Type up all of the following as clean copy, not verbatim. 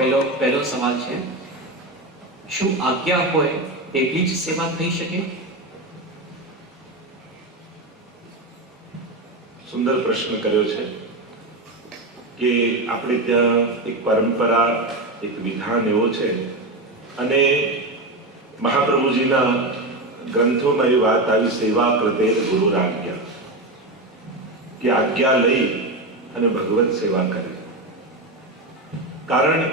પહેલો સવાલ છે, શું આજ્ઞા હોય તેટલી જ સેવા થઈ શકે? સુંદર પ્રશ્ન કર્યો છે કે આપણે ત્યાં એક પરંપરા, એક વિધાન એવો છે, અને મહાપ્રભુજીના ગ્રંથોમાં એ વાત આવી, સેવા કૃતે ગુરુ આજ્ઞા, કે આજ્ઞા લઈ અને ભગવત સેવા કરે. કારણ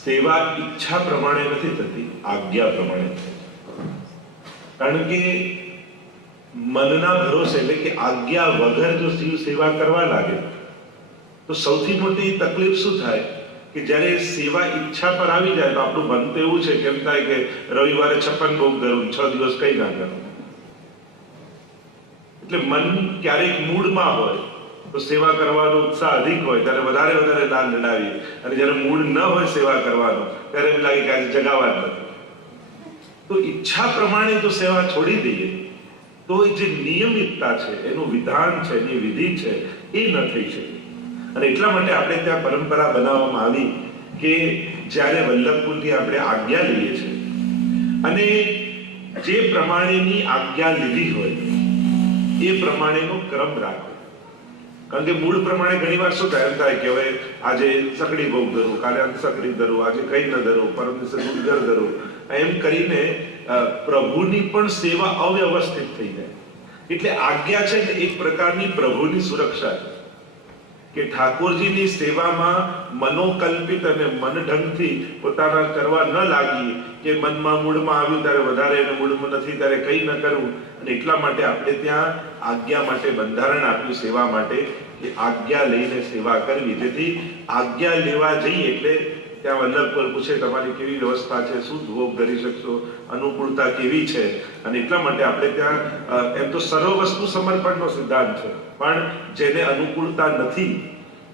સેવા ઈચ્છા પ્રમાણે નથી થતી, આજ્ઞા પ્રમાણે થાય. કારણ કે મનના ભરોસે, એટલે કે આજ્ઞા વગર જો શિવ સેવા કરવા લાગે તો સૌથી મોટી તકલીફ શું થાય કે જ્યારે સેવા ઈચ્છા પર આવી જાય તો આપણું મન તો એવું છે, કેમ થાય કે રવિવારે 56 ભોગ ધરું, 6 દિવસ કઈ ના કરું. એટલે મન ક્યારેક મૂડમાં હોય તો સેવા કરવાનો ઉત્સાહ અધિક હોય ત્યારે વધારે દાન લડાવીએ, અને જ્યારે મૂડ ન હોય સેવા કરવાનો ત્યારે એમ લાગે કે આજે જગાવા જ નથી. તો ઈચ્છા પ્રમાણે જો સેવા છોડી દઈએ તો જે નિયમિતતા છે, એનું વિધાન છે, એની વિધિ છે, એ ન થઈ શકે. અને એટલા માટે આપણે ત્યાં પરંપરા બનાવવામાં આવી કે જ્યારે વલ્લભકુળની આપણે આજ્ઞા લઈએ છીએ અને જે પ્રમાણેની આજ્ઞા લીધી હોય એ પ્રમાણેનો ક્રમ રાખો. કારણ કે મૂળ પ્રમાણે ઘણી વાર શું થાય કે હવે આજે સકડી ભોગ ધરું, કાલે સકડી ધરું, આજે કઈ ન ધરું, પરમ દિવસે ગુડગર ધરું, એમ કરીને પ્રભુની પણ સેવા અવ્યવસ્થિત થઈ જાય. એટલે આજ્ઞા છે ને એક પ્રકારની પ્રભુની સુરક્ષા છે કે ઠાકોરજીની સેવામાં મનોકલ્પિત અને મનઢંગથી પોતાના કરવા ન લાગીએ, કે મનમાં મૂળમાં આવ્યું ત્યારે વધારે અને મૂળમાં નથી ત્યારે કંઈ ન કરવું. અને એટલા માટે આપણે ત્યાં આજ્ઞા માટે બંધારણ આપ્યું સેવા માટે, કે આજ્ઞા લઈને સેવા કરવી. જેથી આજ્ઞા લેવા જઈએ એટલે ત્યાં વલ્લભ પૂછે તમારી કેવી વ્યવસ્થા છે, શું ભોગ કરી શકશો, અનુકૂળતા કેવી છે. અને એટલા માટે આપણે ત્યાં એમ તો સર્વ વસ્તુ સમર્પણનો સિદ્ધાંત છે, પણ જેને અનુકૂળતા નથી,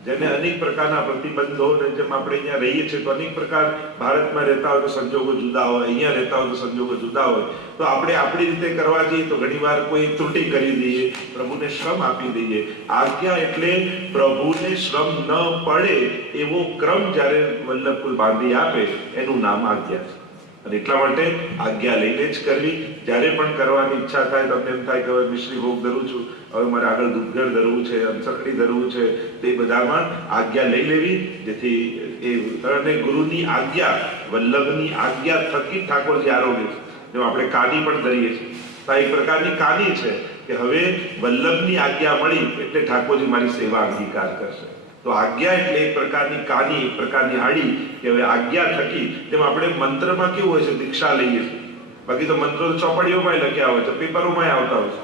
જેને અનેક પ્રકારના પ્રતિબંધો, જેમ આપણે અહીંયા રહીએ છીએ તો અનેક પ્રકાર, ભારતમાં રહેતા હોય તો સંજોગો જુદા હોય, અહીંયા રહેતા હોય તો સંજોગો જુદા હોય, તો આપણે આપણી રીતે કરવા જઈએ તો ઘણીવાર કોઈ ત્રુટી કરી દઈએ, પ્રભુને શ્રમ આપી દઈએ. આજ્ઞા એટલે પ્રભુને શ્રમ ન પડે એવો ક્રમ જ્યારે વલ્લભકુળ બાંધી આપે એનું નામ આજ્ઞા છે. અને એટલા માટે આજ્ઞા લઈને જ કરવી. જ્યારે પણ કરવાની ઈચ્છા થાય, તમને એમ થાય કે હવે મિશ્રી ભોગ ધરું છું, હવે મારે આગળ દૂધગર ધરવું છે, સકડી ધરવું છે, તે બધામાં આજ્ઞા લઈ લેવી. જેથી એ અને ગુરુની આજ્ઞા, વલ્લભની આજ્ઞા થકી ઠાકોરજી આરોગ્ય છે. જેમ આપણે કાની પણ ધરીએ છીએ તો એક પ્રકારની કાની છે કે હવે વલ્લભની આજ્ઞા મળી એટલે ઠાકોરજી મારી સેવા અંગીકાર કરશે. તો આજ્ઞા એટલે એક પ્રકારની કાની, એક પ્રકારની હાડી, કે હવે આજ્ઞા થકી. જેમ આપણે મંત્રમાં કેવું હોય છે, દીક્ષા લઈએ છીએ, બાકી તો મંત્રો ચોપડીઓમાં લખ્યા હોય છે, પેપરોમાં આવતા હોય છે,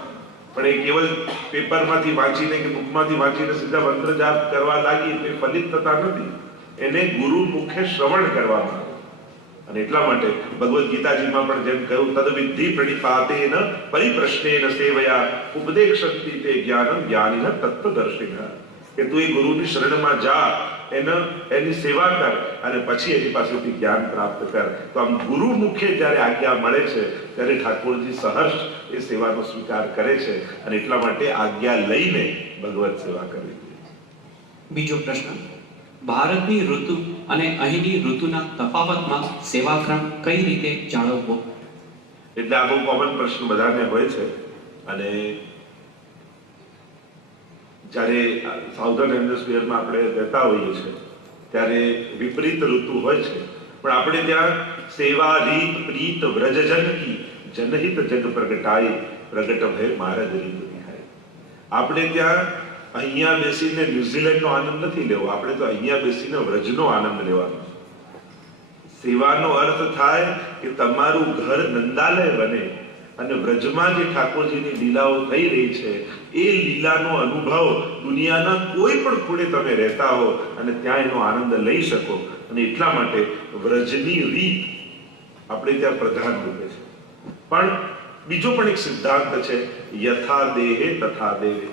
પણ એ કેવલ પેપરમાંથી વાંચીને કે બુકમાંથી વાંચીને સીધા મંત્ર જાપ કરવા લાગી એ ફલિત થતા નથી. એને ગુરુ મુખે શ્રવણ કરવામાં આવે. અને એટલા માટે ભગવદ્ ગીતાજીમાં પણ જેમ કહ્યું, તદવિધિ પ્રણિપાતેન પરિપ્રશ્નેન સેવયા ઉપદેક્ષંતિ તે જ્ઞાનમ જ્ઞાનિન તત્વદર્શિનઃ, કે તું એ ગુરુની શરણમાં જા, એની સેવા કર અને પછી એની પાસેથી જ્ઞાન પ્રાપ્ત કર. તો આમ ગુરુ મુખે જ્યારે આજ્ઞા મળે છે ત્યારે ઠાકોરજી સહર્ષ એ સેવાનો સ્વીકાર કરે છે. અને એટલા માટે આજ્ઞા લઈને ભગવત સેવા કરવી જોઈએ. બીજો પ્રશ્ન, ભારતની ઋતુ અને અહીંની ઋતુના તફાવતમાં સેવાક્રમ કઈ રીતે જાળવવો? એટલે આ બહુ કોમન પ્રશ્ન બધાને હોય છે. અને જ્યારે સાઉથર્ન હેમિસ્ફિયરમાં આપણે રહેતા હોઈએ છીએ ત્યારે વિપરીત ઋતુ હોય છે, પણ આપણે ત્યાં સેવા રીત પ્રીત વ્રજજન કી જનહિત જગ પ્રગટાય પ્રગટ ભય મારદ રીત નિહાય. આપણે ત્યાં અહીંયા બેસીને ન્યુઝીલેન્ડનો આનંદ નથી લેવો, આપણે તો અહીંયા બેસીને વ્રજનો આનંદ લેવાનો. સેવાનો અર્થ થાય કે તમારું ઘર નંદાલય બને અને વ્રજમાં જે ઠાકોરજીની લીલાઓ થઈ રહી છે એ લીલાનો અનુભવ દુનિયાના કોઈ પણ ખૂણે તમે રહેતા હો અને ત્યાં એનો આનંદ લઈ શકો. અને એટલા માટે વ્રજની રીત આપણે ત્યાં પ્રધાન રૂપે છે. પણ બીજો પણ એક સિદ્ધાંત છે, યથા દેહે તથા દેવે,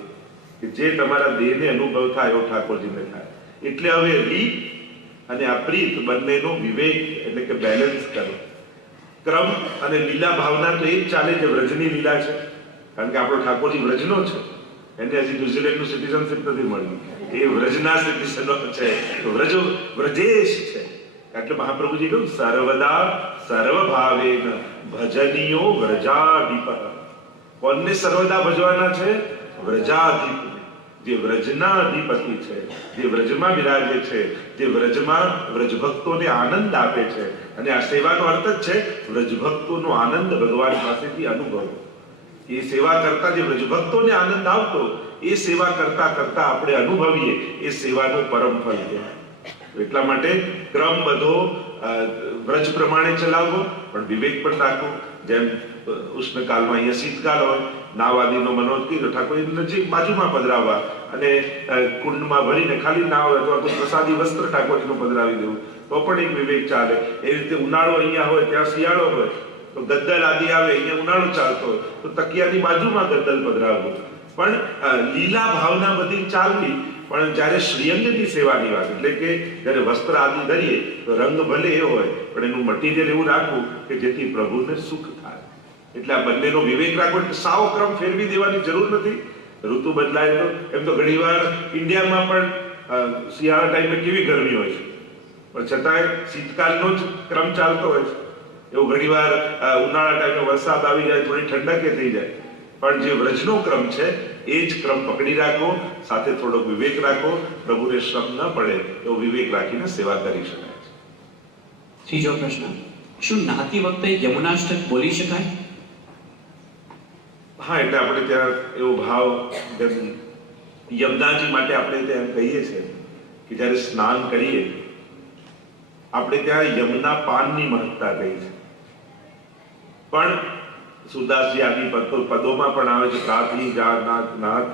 કે જે તમારા દેહને અનુભવ થાય એવો ઠાકોરજીને થાય. એટલે હવે રીત અને આ પ્રીત બંનેનો વિવેક એટલે કે બેલેન્સ કરો. ક્રમ અને લીલા ભાવના તો એ જ ચાલે જે વ્રજની લીલા છે, કારણ કે આપણો ઠાકોરજી વ્રજનો છે, એને હજી ન્યુઝીલેન્ડનું સિટીઝનશીપ નથી મળ્યું, એ વ્રજના સિટીઝનો છે, વ્રજેશ છે. એટલે મહાપ્રભુજી કહ્યું સર્વદા સર્વભાવેન ભજનીયો વ્રજાધિપ. કોને સર્વદા ભજવાના છે? વ્રજાધિપ, જે વ્રજના અધિપતિ છે, જે વ્રજમાં બિરાજે છે, જે વ્રજમાં વ્રજભક્તોને આનંદ આપે છે. અને આ સેવાનો અર્થ જ છે વ્રજભક્તોનો આનંદ ભગવાન પાસેથી અનુભવ. એ સેવા કરતા જે વ્રજભક્તોને આનંદ આવતો એ સેવા કરતા કરતા આપણે અનુભવીએ એ સેવાનું પરમ ફલ કહેવાય. એટલા માટે ક્રમ બધો વ્રજ પ્રમાણે ચલાવવો, પણ વિવેક પણ રાખવો. જેમ ઉષ્ણકાળમાં અહીંયા શીતકાળ હોય, નાવાદીનો મનોજ કીધો ઠાકોર નજીક બાજુમાં પધરાવવા અને કુંડમાં ભરીને ખાલી નાવ અથવા કોઈ પ્રસાદી વસ્ત્ર ઠાકોરજીનું પધરાવી દેવું, તો પણ એક વિવેક ચાલે. એ રીતે ઉનાળો અહીંયા હોય ત્યાં શિયાળો હોય, તો ગદ્દલ આદિ આવે, અહીંયા ઉનાળો ચાલતો હોય તો તકિયાની બાજુમાં ગદ્દલ પધરાવવું. પણ લીલા ભાવના બધી ચાલવી. પણ જ્યારે શ્રીઅંગની સેવાની વાત, એટલે કે જ્યારે વસ્ત્ર આદિ ધરીએ તો રંગ ભલે એ હોય પણ એનું મટીરિયલ એવું રાખવું કે જેથી પ્રભુને સુખ થાય. એટલે આ બંનેનો વિવેક રાખવો. એટલે સાવ ક્રમ ફેરવી દેવાની જરૂર નથી. ઋતુ બદલાય તો એમ તો ઘણીવાર ઇન્ડિયામાં પણ શિયાળા ટાઈમે કેવી ગરમી હોય છે, પણ છતાંય શીતકાળનો જ ક્રમ ચાલતો હોય છે. એવું ઘણીવાર ઉનાળા ટાઈમે વરસાદ આવી જાય, થોડી ઠંડકે થઈ જાય, પણ જે વ્રજનો ક્રમ છે એ જ ક્રમ પકડી રાખો, સાથે થોડોક વિવેક રાખો. પ્રભુને શ્રમ ન પડે એવો વિવેક રાખીને સેવા કરી શકાય છે. ત્રીજો પ્રશ્ન, શું નહાતી વખતે યમુનાષ્ટક બોલી શકાય? હા, એટલે આપણે ત્યાં એવો ભાવ, જેમ યમુનાજી માટે આપણે ત્યાં એમ કહીએ છીએ કે જ્યારે સ્નાન કરીએ આપણે ત્યાં યમુના પાનની મહત્તા કહી છે. પણ સુરદાસજી આદિ પદોમાં પણ આવે છે પ્રાથી જાનાથ નાથ,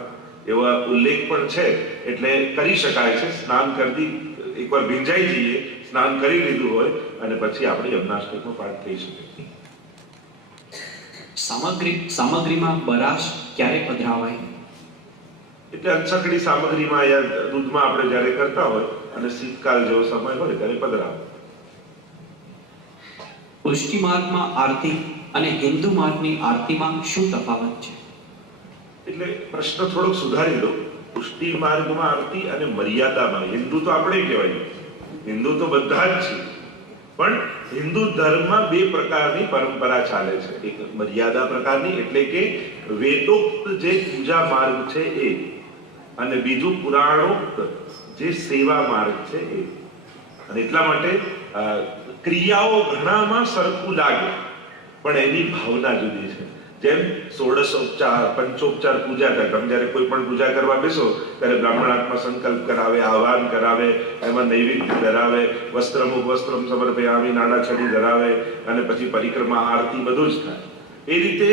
એવા ઉલ્લેખ પણ છે. એટલે કરી શકાય છે. સ્નાન કરતી એકવાર ભીંજાઈ જઈએ, સ્નાન કરી લીધું હોય અને પછી આપણે યમુનાષ્ટકનો પાઠ થઈ શકે. સામગ્રીમાં બરાશ ક્યારે પધરાવાય? એટલે અંશકડી સામગ્રીમાં યા દૂધમાં આપણે જ્યારે કરતા હોય અને શીતકાળ જેવો સમય હોય ત્યારે પધરાવો. પુષ્ટિ માર્ગમાં આરતી અને હિન્દુ માર્ગની આરતીમાં શું તફાવત છે? એટલે પ્રશ્ન થોડોક સુધારી દો. પુષ્ટિ માર્ગમાં આરતી અને મર્યાદામાં. હિન્દુ તો આપણે કહેવાય, હિન્દુ તો બધા જ છે, પણ હિન્દુ ધર્મમાં બે પ્રકારની પરંપરા ચાલે છે. એક મર્યાદા પ્રકારની, એટલે કે વેદોક્ત જે પૂજા માર્ગ છે એ, અને બીજું પુરાણોક્ત જે સેવા માર્ગ છે એ. અને એટલા માટે ક્રિયાઓ ઘણામાં સરખું લાગે પણ એની ભાવના જુદી છે. જેમ ષોડશોપચાર, પંચોપચાર પૂજા થાય. તમે જ્યારે કોઈ પણ પૂજા કરવા બેસો ત્યારે બ્રાહ્મણાત્મા સંકલ્પ કરાવે, આહવાન કરાવે, એમાં નૈવેદ્ય ધરાવે, વસ્ત્રમુખ વસ્ત્રમ સમર્પયામિ, નાના છડી ધરાવે, અને પછી પરિક્રમા, આરતી બધું જ થાય. એ રીતે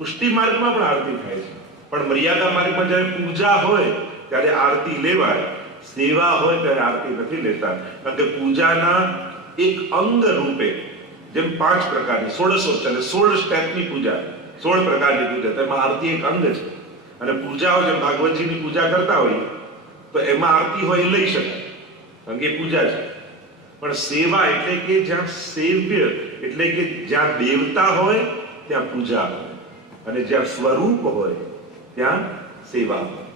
પુષ્ટિ માર્ગમાં પણ આરતી થાય છે. પણ મર્યાદા માર્ગમાં જ્યારે પૂજા હોય ત્યારે આરતી લેવાય, સેવા હોય ત્યારે આરતી નથી લેતા. કારણ કે પૂજાના એક અંગ રૂપે, જેમ 5 પ્રકારની ષોડશોપચાર, 16 સ્ટેપની પૂજા, 16 પ્રકારની પૂજા, તેમાં આરતી એક અંગ છે. અને પૂજાઓ જેમ ભાગવતજીની પૂજા કરતા હોઈએ તો એમાં આરતી હોય એ લઈ શકાય, કારણ કે પૂજા છે. પણ સેવા એટલે કે જ્યાં સેવ્ય, એટલે કે જ્યાં દેવતા હોય ત્યાં પૂજા હોય, અને જ્યાં સ્વરૂપ હોય ત્યાં સેવા હોય.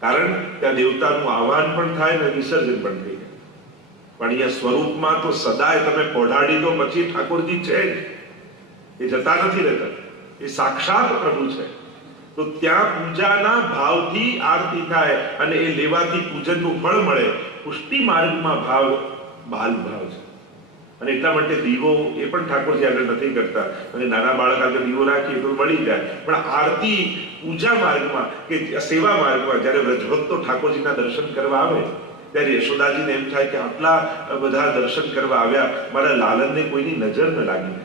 કારણ ત્યાં દેવતાનું આહવાન પણ થાય અને વિસર્જન પણ થઈ જાય. પણ અહીંયા સ્વરૂપમાં તો સદાય તમે પોઢાડી દો પછી ઠાકોરજી છે જ, એ જતા નથી રહેતા, એ સાક્ષાત પ્રભુ છે. તો ત્યાં પૂજાના ભાવથી આરતી થાય અને એ લેવાથી પૂજનનું ફળ મળે. પુષ્ટિ માર્ગમાં ભાવ બાલ ભાવ છે. અને એટલા માટે દીવો એ પણ ઠાકોરજી આગળ નથી કરતા, અને નાના બાળક આગળ દીવો રાખીએ તો મળી જાય. પણ આરતી પૂજા માર્ગમાં કે સેવા માર્ગમાં જ્યારે વ્રજભક્તો ઠાકોરજીના દર્શન કરવા આવે ત્યારે યશોદાજીને એમ થાય કે આટલા બધા દર્શન કરવા આવ્યા, મારા લાલનને કોઈની નજર ન લાગી.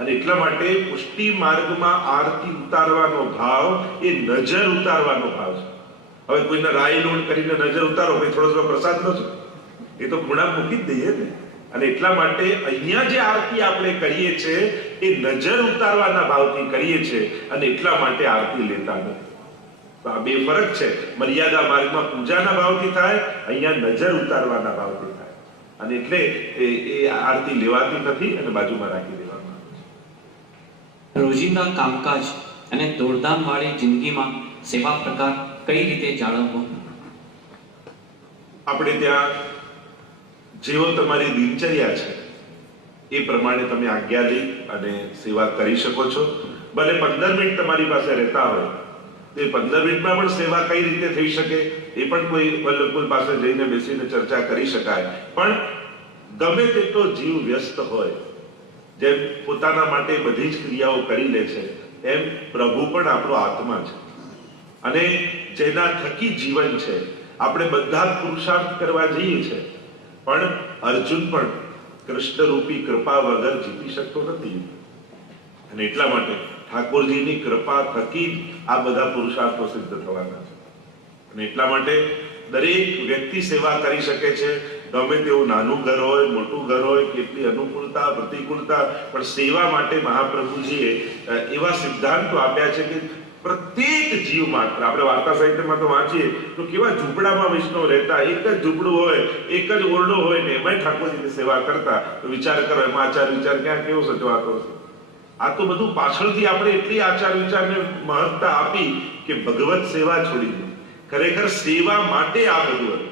અને એટલા માટે પુષ્ટિ માર્ગમાં આરતી ઉતારવાનો ભાવ એ નજર ઉતારવાનો ભાવ છે. હવે કોઈને રાય લોણ કરીને નજર ઉતારો, ભાઈ થોડો થોડો પ્રસાદ લો છો, એ તો ગુણા મૂકી જ દઈએ ને. અને એટલા માટે અહીંયા જે આરતી આપણે કરીએ છીએ એ નજર ઉતારવાના ભાવથી કરીએ છીએ, અને એટલા માટે આરતી લેતા નથી. તો આ બે ફરક છે. મર્યાદા માર્ગમાં પૂજાના ભાવથી થાય, અહીંયા નજર ઉતારવાના ભાવથી થાય. અને એટલે એ આરતી લેવાતી નથી અને બાજુમાં રાખી દેવામાં આવે છે. રોજિંદા કામકાજ અને દોડધામ વાળી જિંદગીમાં સેવા પ્રકાર કઈ રીતે જાળવવો? આપણે ત્યાં જેવો તમારી દિનચર્યા છે એ પ્રમાણે તમે આજ્ઞા લઈ અને સેવા કરી શકો છો. ભલે 15 મિનિટ તમારી પાસે રહેતા હોય તો એ 15 મિનિટમાં પણ સેવા કઈ રીતે થઈ શકે એ પણ કોઈ વલ્લભકુલ પાસે જઈને બેસીને ચર્ચા કરી શકાય. પણ ગમે તેટલો જીવ વ્યસ્ત હોય, જેમ પોતાના માટે બધી જ ક્રિયાઓ કરી લે છે, એમ પ્રભુ પણ આપણો આત્મા છે અને જેના થકી જીવન છે. આપણે બધા જ પુરુષાર્થ કરવા જઈએ છીએ, પણ અર્જુન પણ કૃષ્ણ રૂપી કૃપા વગર જીતી શકતો નથી. અને એટલા માટે ઠાકોરજીની કૃપા થકી આ બધા પુરુષાર્થો સિદ્ધ થવાના છે. અને એટલા માટે દરેક વ્યક્તિ સેવા કરી શકે છે. ગમે તેવું નાનું ઘર હોય, મોટું ઘર હોય, કેટલી અનુકૂળતા પ્રતિકૂળતા, પણ સેવા માટે મહાપ્રભુજીએ એવા સિદ્ધાંતો આપ્યા છે કે પ્રત્યેક જીવ માત્ર, આપણે વાર્તા સાહિત્યમાં તો વાંચીએ તો કેવા ઝૂંપડામાં વૈષ્ણવ રહેતા, એક જ ઝૂંપડું હોય, એક જ ઓરડો હોય ને એમાંય ઠાકોરજીની સેવા કરતા. તો વિચાર કરો એમાં આચાર વિચાર ક્યાં કેવો સચવાતો હશે. આ તો બધું પાછળથી આપણે એટલી આચાર વિચારને મહત્તા આપી કે ભગવત સેવા છોડી દીધી. ખરેખર સેવા માટે આ બધું હતું.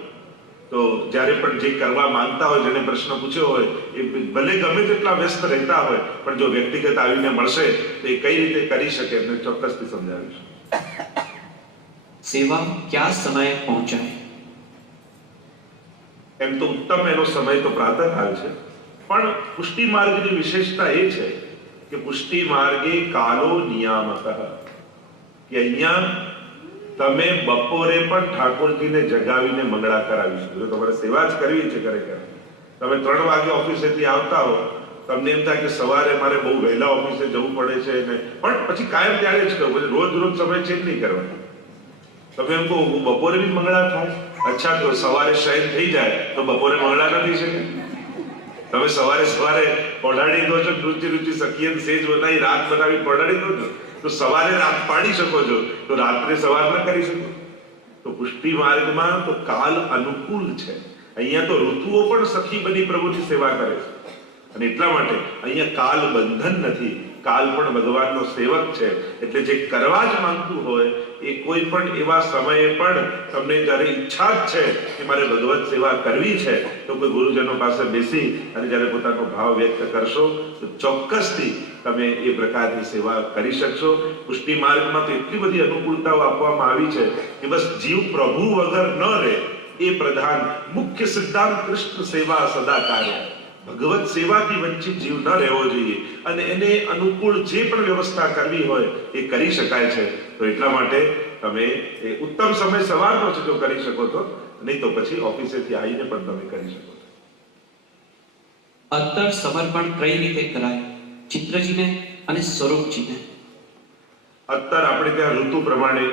તો જ્યારે પણ જે કરવા માંગતા હોય, જેને પ્રશ્ન પૂછ્યો હોય, એ ભલે ગમે તેટલા વ્યસ્ત રહેતા હોય, પણ જો વ્યક્તિગત આવીને મળશે તો એ કઈ રીતે કરી શકે એમને ચોક્કસથી સમજાવીશું. સેવા ક્યાં સમયે પહોંચાય? એમ તો ઉત્તમ એનો સમય તો પ્રાતઃકાળ છે, પણ પુષ્ટિ માર્ગની વિશેષતા એ છે કે પુષ્ટિ માર્ગે કાલો નિયામક, કે અહીંયા તમે બપોરે પણ ઠાકોરજીને જગાવીને મંગળા કરાવી શકો. જો તમારે સેવા જ કરવી છે, ખરેખર તમે 3 વાગે ઓફિસેથી આવતા હો, તમને એમ થાય કે સવારે મારે બહુ વહેલા ઓફિસે જવું પડે છે ને, પણ પછી કાયમ ત્યારે જ કહું, પછી રોજ સમય ચેન્જ નહીં કરવાનો. તમે એમ કહો બપોરે બી મંગળા થાય, અચ્છા તો સવારે શયન થઈ જાય તો બપોરે મંગળા નથી શકે. તમે સવારે પહોંચાડી દો છો, રુચિ સખીએ સેજ બનાવી રાત બનાવી પહોંચાડી દો છો, તો સવારે રાત પાડી શકો છો, તો રાત્રે સવાર ન કરી શકો. તો પુષ્ટિ માર્ગમાં તો કાલ અનુકૂળ છે. અહીંયા તો ઋતુઓ પણ સખી બની પ્રભુની સેવા કરે છે. અને એટલા માટે અહીંયા કાલ બંધન નથી, કાલ પણ ભગવાનનો સેવક છે. એટલે જે કરવા જ માંગતું હોય એ કોઈ પણ એવા સમયે પણ તમને જ્યારે ઈચ્છા જ છે કે મારે ભગવત સેવા કરવી છે, તો કોઈ ગુરુજનો પાસે બેસી અને જ્યારે પોતાનો ભાવ વ્યક્ત કરશો તો ચોક્કસથી તમે એ પ્રકારની સેવા કરી શકશો. પુષ્ટિ માર્ગમાં તો એટલી બધી અનુકૂળતાઓ આપવામાં આવી છે કે બસ જીવ પ્રભુ વગર ન રહે એ પ્રધાન મુખ્ય સિદ્ધાંત કૃષ્ણ સેવા સદા કાર્ય. ભગવત સેવાથી વંચિત જીવ ન રહેવો જોઈએ અને એને અનુકૂળ જે પણ વ્યવસ્થા કરવી હોય એ કરી શકાય છે. તો એટલા માટે તમે એ ઉત્તમ સમય સવારનો છે જો કરી શકો તો, નહીં તો પછી ઓફિસેથી આવીને પણ તમે કરી શકો છો. અત્તર સમર્પણ કઈ રીતે કરાય ચિત્રજીને અને સ્વરૂપજીને? અત્તર આપણે ત્યાં ઋતુ પ્રમાણે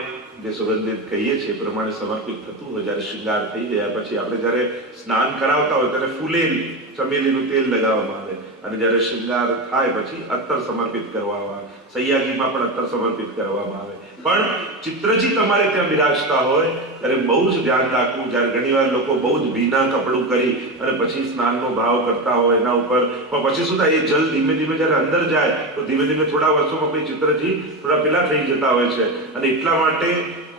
જે સુગંધિત કહીએ છીએ પ્રમાણે સમર્પિત થતું હોય. જ્યારે શૃંગાર થઈ ગયા પછી આપણે જ્યારે સ્નાન કરાવતા હોય ત્યારે ફૂલેલ ચમેલીનું તેલ લગાવવામાં આવે, અને જ્યારે શૃંગાર થાય પછી અત્તર સમર્પિત કરવામાં આવે. સૈયાજીમાં પણ અત્તર સમર્પિત કરવામાં આવે. પણ ચિત્રજી તમારે ત્યાં બિરાજતા હોય ત્યારે બહુ જ ધ્યાન રાખવું. જ્યારે ઘણીવાર લોકો બહુ જ ભીના કપડું કરી અને પછી સ્નાનનો ભાવ કરતા હોય એના ઉપર, પણ પછી શું થાય, એ જલ ધીમે ધીમે જ્યારે અંદર જાય તો ધીમે ધીમે થોડા વર્ષોમાં પછી ચિત્રજી થોડા પેલા થઈ જતા હોય છે. અને એટલા માટે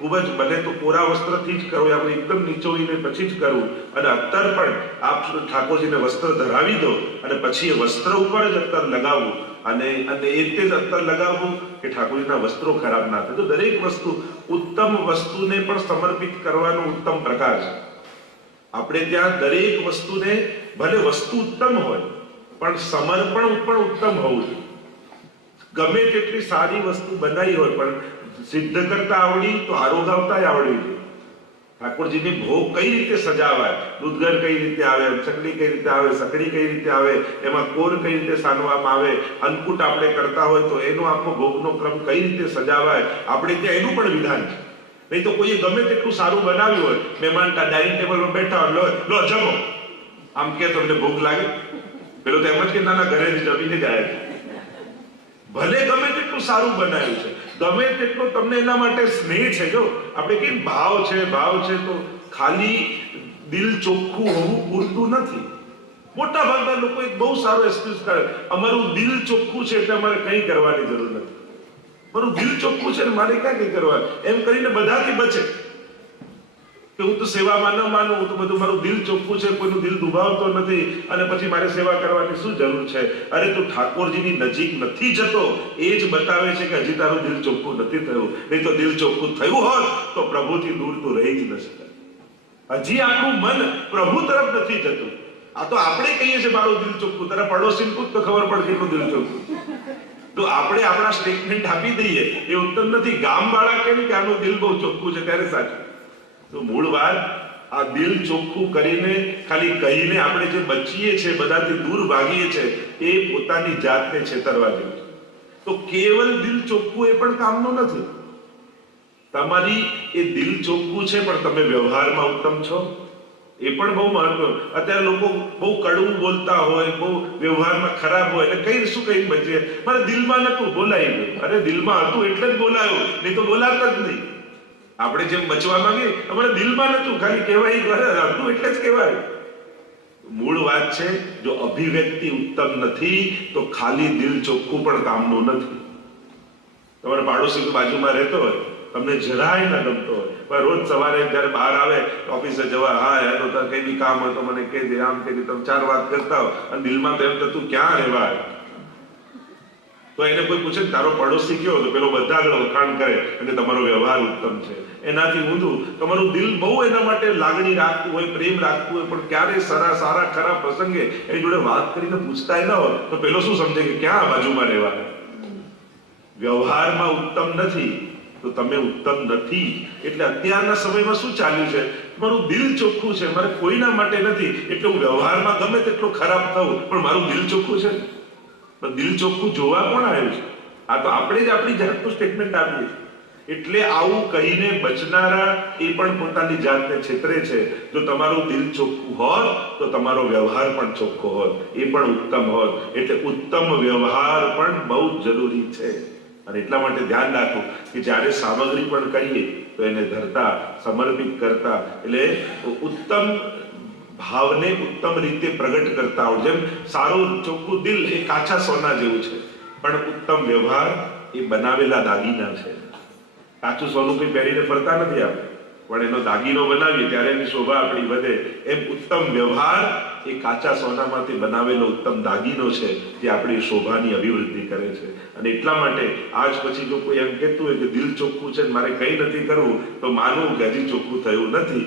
ખૂબ જ બને તો કોરા વસ્ત્રથી જ કરવું, આપણે એકદમ નીચોવીને પછી જ કરવું. અને અત્તર પણ આપ ઠાકોરજીને વસ્ત્ર ધરાવી દો અને પછી એ વસ્ત્ર ઉપર જ અત્તર લગાવવું, અને એ રીતે જ અત્તર લગાવવું કે ઠાકોરજીના વસ્ત્રો ખરાબ ના થાય. તો દરેક વસ્તુ, ઉત્તમ વસ્તુને પણ સમર્પિત કરવાનો ઉત્તમ પ્રકાર છે. આપણે ત્યાં દરેક વસ્તુને, ભલે વસ્તુ ઉત્તમ હોય પણ સમર્પણ પણ ઉત્તમ હોવું જોઈએ. ગમે તેટલી સારી વસ્તુ બનાવી હોય પણ સિદ્ધ કરતા આવડી તો આરોગાવતા આવડવી જોઈએ. ઠાકોરજીની ભોગ કઈ રીતે સજાવાય, દૂધગર કઈ રીતે આવે, ચકલી કઈ રીતે આવે, સકડી કઈ રીતે આવે, એમાં કોર કઈ રીતે સાનવામાં આવે, અન્નકૂટ આપણે કરતા હોય તો એનો આખો ભોગનો ક્રમ કઈ રીતે સજાવાય, આપણે ત્યાં એનું પણ વિધાન છે. નહીં તો કોઈએ ગમે તેટલું સારું બનાવ્યું હોય, મહેમાન ડાઇનિંગ ટેબલ પર બેઠા હોય, લો જમો, આમ કે તમને ભૂખ લાગે? પેલો તો એમ જ કે નાના ઘરે જમીને જાય છે. ભલે ગમે તેટલું સારું બનાવ્યું છે, ગમે તેટલો તમને એના માટે સ્નેહ છે, જો આપણે કઈ ભાવ છે તો ખાલી દિલ ચોખ્ખું હોવું પૂરતું નથી. મોટા ભાગના લોકો એક બહુ સારો એક્સક્યુઝ કરે, અમારું દિલ ચોખ્ખું છે એટલે અમારે કંઈ કરવાની જરૂર નથી. મારું દિલ ચોખ્ખું છે ને મારે ક્યાં કંઈ કરવાનું, એમ કરીને બધાથી બચે. કે હું તો સેવામાં ન માનું, હું તો બધું મારું દિલ ચોખ્ખું છે, કોઈનું દિલ દુભાવતો નથી અને પછી મારે સેવા કરવાની શું જરૂર છે? અરે તું ઠાકોરજીની નજીક નથી જતો એ જ બતાવે છે કે હજી તારું દિલ ચોખ્ખું નથી થયું. નહીં તો દિલ ચોખ્ખું થયું હોત તો પ્રભુથી દૂર તું રહી જ ન શકે. હજી આપણું મન પ્રભુ તરફ નથી જતું. આ તો આપણે કહીએ છીએ મારું દિલ ચોખ્ખું, તારા પડોશીને પૂછ તો ખબર પડે કેટલું દિલ ચોખ્ખું. તો આપણે આપણા સ્ટેટમેન્ટ આપી દઈએ એ ઉત્તમ નથી. ગામવાળા કહે કે આનું દિલ બહુ ચોખ્ખું છે ત્યારે સાચું. તો મૂળ વાત આ દિલ ચોખ્ખું કરીને ખાલી કહીને આપણે જે બચીએ છીએ, બધાથી દૂર ભાગીએ છીએ, એ પોતાની જાતને છેતરવા જેવું છે. તો કેવલ દિલ ચોખ્ખું એ પણ કામનું નથી. તમારી એ દિલ ચોખ્ખું છે પણ તમે વ્યવહારમાં ઉત્તમ છો એ પણ બહુ મહત્વનું. અત્યારે લોકો બહુ કડવું બોલતા હોય, બહુ વ્યવહારમાં ખરાબ હોય એટલે કઈ શું કઈ બચે, મારે દિલમાં નતું બોલાઈ ગયું. અરે દિલમાં હતું એટલે જ બોલાયું, નહીં તો બોલાતા જ નહીં. આપણે જેમ બચવા માંગીએ અમારે દિલમાં નતું, ખાલી કહેવાય હતું એટલે જ કહેવાય. મૂળ વાત છે જો અભિવ્યક્તિ ઉત્તમ નથી તો ખાલી દિલ ચોખ્ખું પણ કામનું નથી. તમારા પાડોશી બાજુમાં રહેતો હોય, તમને જરાય ન ગમતો હોય, પણ રોજ સવારે જયારે બહાર આવે ઓફિસે જવા, હા યાર તો કઈ બી કામ હોય તો મને કહી દે, આમ કહી દે, તમે ચાર વાત કરતા હો અને દિલમાં તો એમ થતું ક્યાં રહેવા. તો એને કોઈ પૂછે તારો પડોશી કયો, તો પેલો બધા આગળ વખાણ કરે અને તમારો વ્યવહાર ઉત્તમ છે. એનાથી ઊંધું તમારું દિલ બહુ એના માટે લાગણી રાખતું હોય, પ્રેમ રાખતું હોય, પણ ક્યારે સારા ખરા પ્રસંગે એની જોડે વાત કરીને પૂછતાય ન હોય તો પેલો શું સમજે કે ક્યાં બાજુમાં રહેવાના. વ્યવહારમાં ઉત્તમ નથી તો તમે ઉત્તમ નથી. એટલે અત્યારના સમયમાં શું ચાલ્યું છે, મારું દિલ ચોખ્ખું છે, મારે કોઈના માટે નથી એટલે હું વ્યવહારમાં ગમે તેટલો ખરાબ થવું પણ મારું દિલ ચોખ્ખું છે. પણ દિલ ચોખ્ખું જોવા કોણ આવ્યું છે? આ તો આપણે જ આપણી જાતનું સ્ટેટમેન્ટ આપીએ. એટલે આવું કહીને બચનારા એ પણ પોતાની જાતને છેતરે છે. જો તમારું દિલ ચોખ્ખું હોત તો તમારો વ્યવહાર પણ ચોખ્ખો હોત, એ પણ ઉત્તમ હોત. એટલે ઉત્તમ વ્યવહાર પણ બહુ જ જરૂરી છે. અને એટલા માટે ધ્યાન રાખો કે જ્યારે સામગ્રી પણ કરીએ તો એને ધરતા, સમર્પિત કરતા, એટલે ઉત્તમ ભાવને ઉત્તમ રીતે પ્રગટ કરતા હોય. જેમ સારું ચોખ્ખું દિલ એ કાચા સોના જેવું છે, પણ ઉત્તમ વ્યવહાર એ બનાવેલા દાગીના છે. કાચું સોનું કોઈ પહેરીને ફરતા નથી આપણે, પણ એનો દાગીનો બનાવીએ ત્યારે એની શોભા આપણી વધે. એમ ઉત્તમ વ્યવહાર એ કાચા સોનામાંથી બનાવેલો ઉત્તમ દાગીનો છે જે આપણી શોભાની અભિવૃદ્ધિ કરે છે. અને એટલા માટે આજ પછી જો કોઈ એમ કહેતું હોય કે દિલ ચોખ્ખું છે મારે કંઈ નથી કરવું, તો માનવું કે હજી ચોખ્ખું થયું નથી.